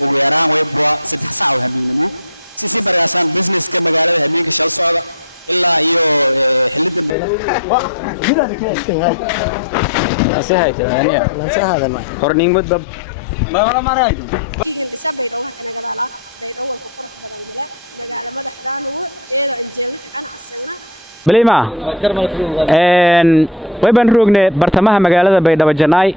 وغيران ويبوا ستحسع وهمينمو سيسي برياسان بزنس كمجال همين كشال صعدة إلا يو حلد نسيها تانية نسيها هذا ما قرنين مدب ما رايد كيجن دي سبب يروح كنا جدالا بيروح الكفر بدل الملاء مجال مدح دانو إيه إنجيل أنا عسلنا بليما ويبان روغني برتمها مقالة بيدaba janaay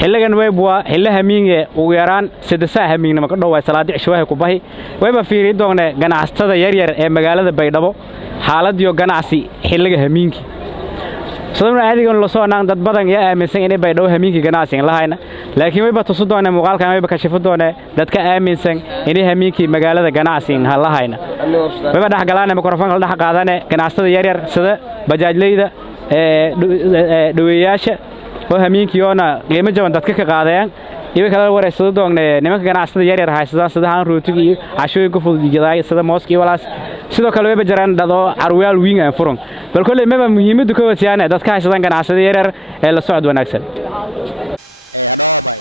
xilligan weybwa xillaha miinge ugu yaraan 3 saac miinna ka dhawaay salaadi cishwaha ku bahi weyba fiiri doonay ganacsatada yar yar ee magaalada Baydhabo xaaladiyo ganacsi xilliga hamiinki sidoo caadigan la soo naan dad badan yaa aaminsan inay Baydhabo hamiinki ganacsi lahayna laakiin weyba tuso doonay muuqaalkan weyba ka shifo doonay dadka aaminsan inay hamiinki magaalada ganacsi lahayna weyba dhaxgalaana mikrofoonka la dhax qaadane ganacsatada yar yar sida bajaajleyda dhaweeyaasha oo hamiinkiyoona qiimo jaban dadka ka qaadayaan iyo kala wareysado doonay nimanka ganacsatada yar yar haysta sida haan rootiga iyo cashooyinka fududiyaday sida mooski walaas sidoo kale way jiraan dad oo carwaal wiin aan furan bal kulli ma muhiimadu ka wasiyaan dadka haysta ganacsatada yar yar ee la socod wanaagsan hadhoobay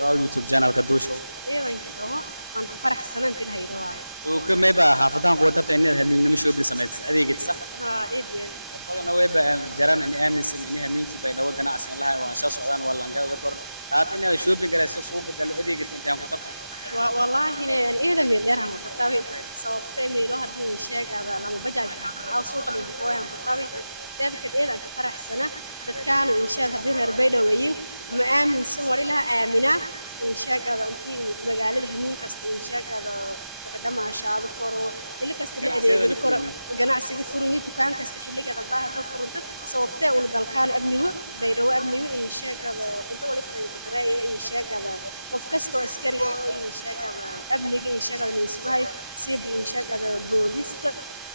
أبو YouTube channel ka duusho إيه وين كده وأنا فرح سنة في هاي رواية oo mayba xaafadaan quwadada inay hamiinimo shoobin sameeyay adeegid sax إيه دي fadana wayba jaran in aaminsan in hamiinki Baydhabo ganacsi lahayn waan soo socdaan walangada kor haat inay shoobin garayso suuq bedel adeegid intaan ku tabta والله هنا إيه ده من درهم كتابي صوبتي ميلو هدي شيء هذا لما بجاي أو سوق اللي بقويهم كتابي ذلك إيه ده فرح سنة كانوا إن شاء الله هدي هربيدو وين ما آمن سن ولا لها آمنة إن شاء الله أنتي مجال همين كست إن شاء الله تقدم عشاء الكورو اللي كست بعدين الكورو جناح سيج فروني تكان كست حلي كذا باه تفرنت صوبته ولد كان ابنه بيرو ابنه إن شاء الله أنت ولا فريق ترى إن شاء الله وفكستو أسكري إن شاء الله ابنه إن شاء الله نسبه سيب إن شاء الله بوديست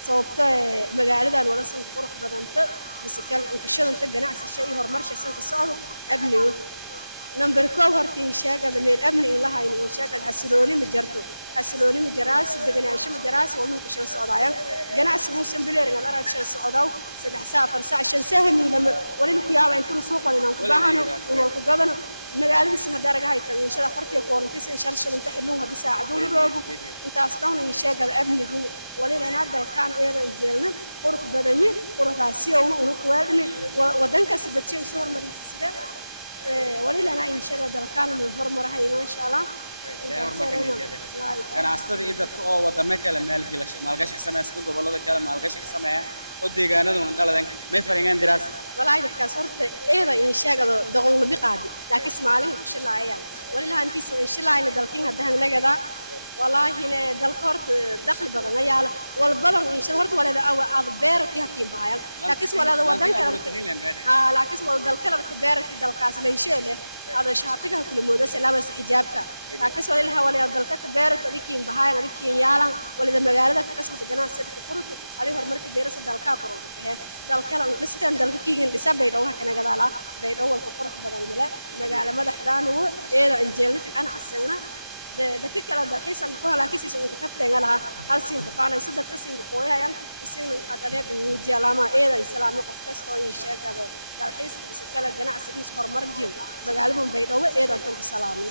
صوبته مجال ده ولا سن فرق بدنت بس كان إنكشاف أنت جناح الشيء هرمرش سن الصعب ابنه نمبر كوهرتي شاقة من الأبن الله هاي من شاقة حسلوني مجرته حسلوني مجراس بدنا عيش مجراس ومن كشل الصعداء جناس موسم بلير أنا أرى كشل الصعداء سد حسافر ساعة عشان سهم لما ولين كيابا أنتم سوق ولين كباهنا وقبضنا مجال بس هالدرجة هاي إن شاء الله فرتي كورنتيس إن شاء الله شلون تحلوها بساعة دول روبو أنت أصلاً إن شاقة الأبن يقول ولين أنا هذا كان إيرا الجيلنا ورك بدني ورثاسيون وركوالني ودنك سبتشين صور مريض سده ولله أنا إن شاء الله دركان من فرمرة هاي ما شاء الله. أنا أستطيع إذا تو ودمك على مالجش حسمة سبق ولا ذا كلام مالجش حسمة ودي جانا دون دلا ذنك ما يفرقان دراسة. والله إذا كسرت إيه إن شاء الله دعون بقادي لكن اسمعلي إن شاء الله أيام ولله أنتي إن شاء الله إن دلكين هدهن لجدا والله هنا دلكورت دخل بدنا يالا والبدن إن شاء الله ولا أو أضبير فيها كيم بهاي لكن ولا ودن كلام لكن ولا دلكلا بتبير في دلكاس ليشيله هذا شاطئها كل مودة سلامة حجابك لكن ولا ولا دلكا كبير تبي كيم بهاي نبي كيم يالا ولا المجال ده كسبت الجناس فرط هذه هرمرك بيرس دلكا كرون فيها دلكلا لستن دلك كيجن بسبب بيدوها كنا جدالا بيدوها الكفر بدل الملاء مجال مدح دانو إيه إنجيل أنا حسنا ده كلا ده حيس الكوها لكن سيسون كتبتين لها هل سين تفعنا يصير ده كسين كوها يعني يصير أدريك نيجي علامة إيه ده السلام يقفز توي شيء كذا ده حيس بس كلا جناح سيمس هرمر جيل مجالهم بيدوه إيه ده تقول سلامي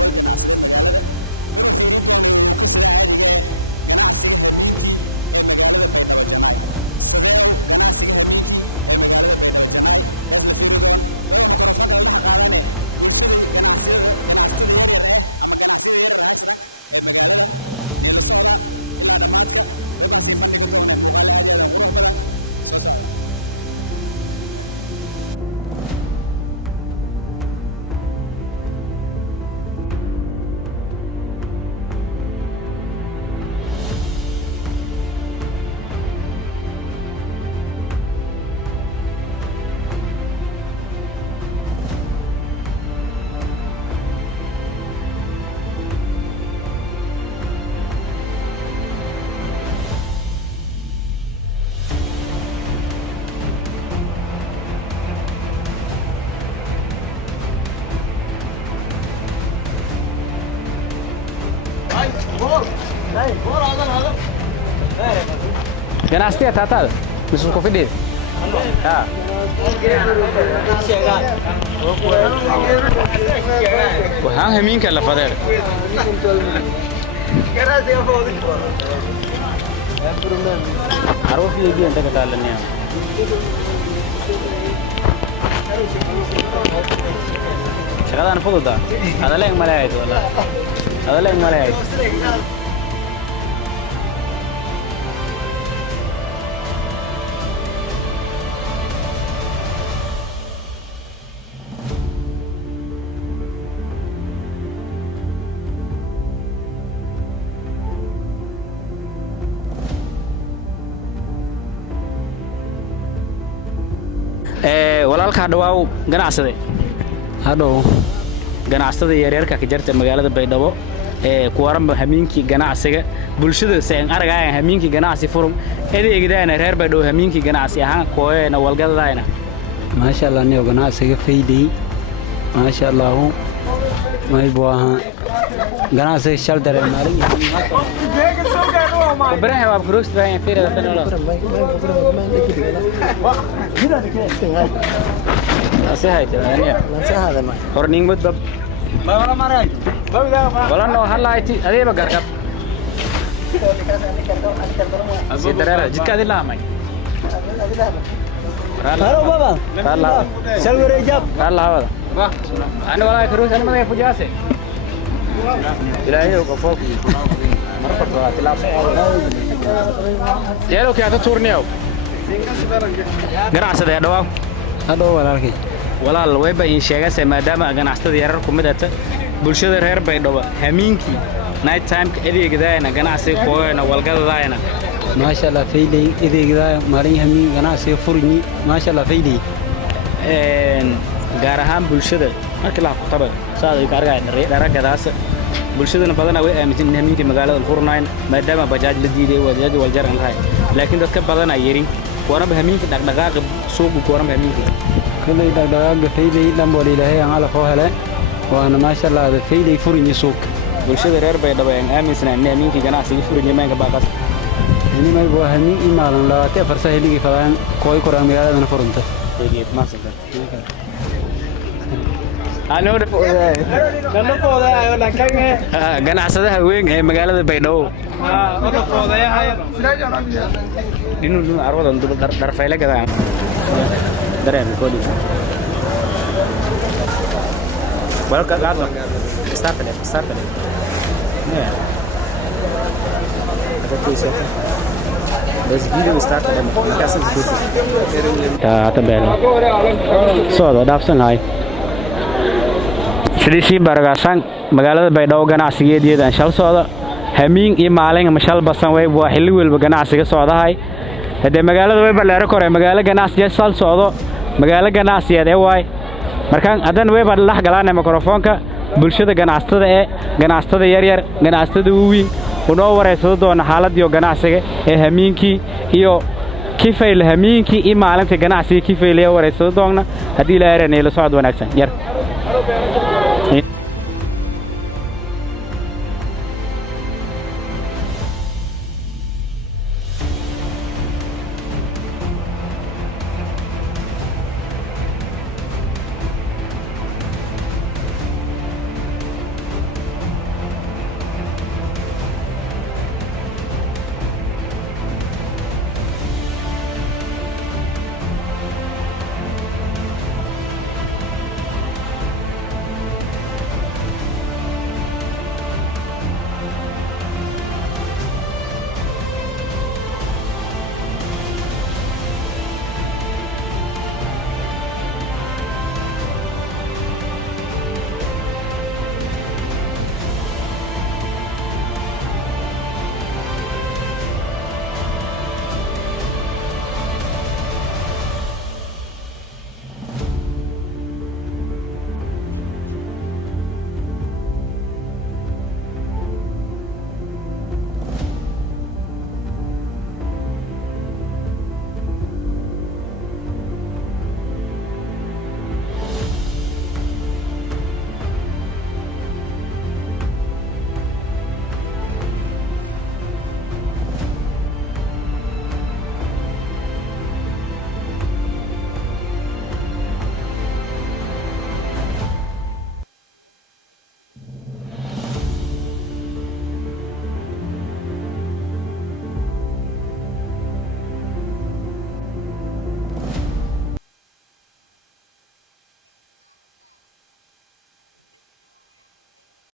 kuwa ganacsada magaalada waba fiiri doonay ka sida caadiga ganacsiga hamiinkii ee magaalada Baydhabo Janaay sadeew ganacsiga hamiinkii ee magaalada Baydhabo Janaay isla fiiri doon waba mikrofoonka la dhax qaadane bulshada ganacsatada yar yar ama ganacsiyada yar yar haysan ee magaalada neela socda ilaa dhamaadka waba siin bandhiga doonay muuqaal aad iyo aad qurux badan soo socda ganacsiga taatada misu ku fidhid ha waxaan hamiinka la fadeer arwo fi biyan taga taalaniya shaqadan fududa hada leen malaayid wala hada leen malaayid walaalka dhawaaw ganacsade hadhow ganacsada yaryarka ka jarta magaalada Baydhabo ku waran hamiinki ganacsiga bulshada seen aragayaan hamiinki ganacsi furum adeegdaana reer Baydhabo hamiinki ganacsi ahaan kooyana walgadayna ما شاء الله نيو ganacsiga faydey ما شاء الله ما يبوها ganacsiga shal dareen maalin وبراه واب كروس باين فيرا تنولا أسهاي تمانية هذا ما هرنين مدب ما ولا مرة ولا نو هلا أيتي أدي بقرب سيدرا جت كذي لا ماي هلو بابا هلا سلوى رجاب هلا هذا أنا ولا كروس أنا ما يفوز جاسي إلهي وقفوك مرة ولا تلعب يا لو كي تورنيو ganacsiga dhawaw hadhow walaalkay walaal way baa in sheegaysa maadaama ganacsatada yarar ku midata bulshada reer Baydhabo hamiinki night time ka adeegdaayna ganacsiga kooyana walgadayna ما شاء الله faydey adeegda maalin hamiin ganacsiga furni ما شاء الله faydey gaar ahaan bulshada markii la ku taba saad ka argay dharagadaas bulshadana badanaa way aaminsan in hamiinka magaalada furnayn maadaama bajaaj la diiday wadaad wal jaran lahayn laakiin dadka badanaa yerin kuwana hamiinka dhaqdhaqaaq suuq kuwana hamiinka kale dhaqdhaqaaq faydey lambo ilaahay aan ala foo hele waana ma sha Allah faydey furni suuq bulshada reer Baydhabo aan aaminsan in hamiinka ganacsiga furni maanka baaqas ini ma buu hamiin imaalan laawatay farsa heligi fadaan kooy koraan magaalada furunta eegeed ma sanka أنا أعرف كنا فوضى ولا كذا جناح وين مقالة بيدو أنا فوضى يا هاي دينو أروح عند درفيلة كذا هذا بينه صودا دافسن هاي sidii baragaasan magaalada Baydhabo ganacsigeediyada shal socda hamiin iyo maalin ama shal basan way waa xilli walba ganacsiga socdahay hadee magaalada way balaaro kore magaalo ganacsiga shal socdo magaalo ganacsiyeed ee way markaan adan way bad la galaanay mikrofoonka bulshada ganacsatada yar yar ganacsatada weyn oo wareysado doona xaaladii ganacsiga ee hamiinki iyo kifayl hamiinki iyo maalinta ganacsiga kifayl ee wareysado doona hadii la yareeyay la socod wanaagsan yar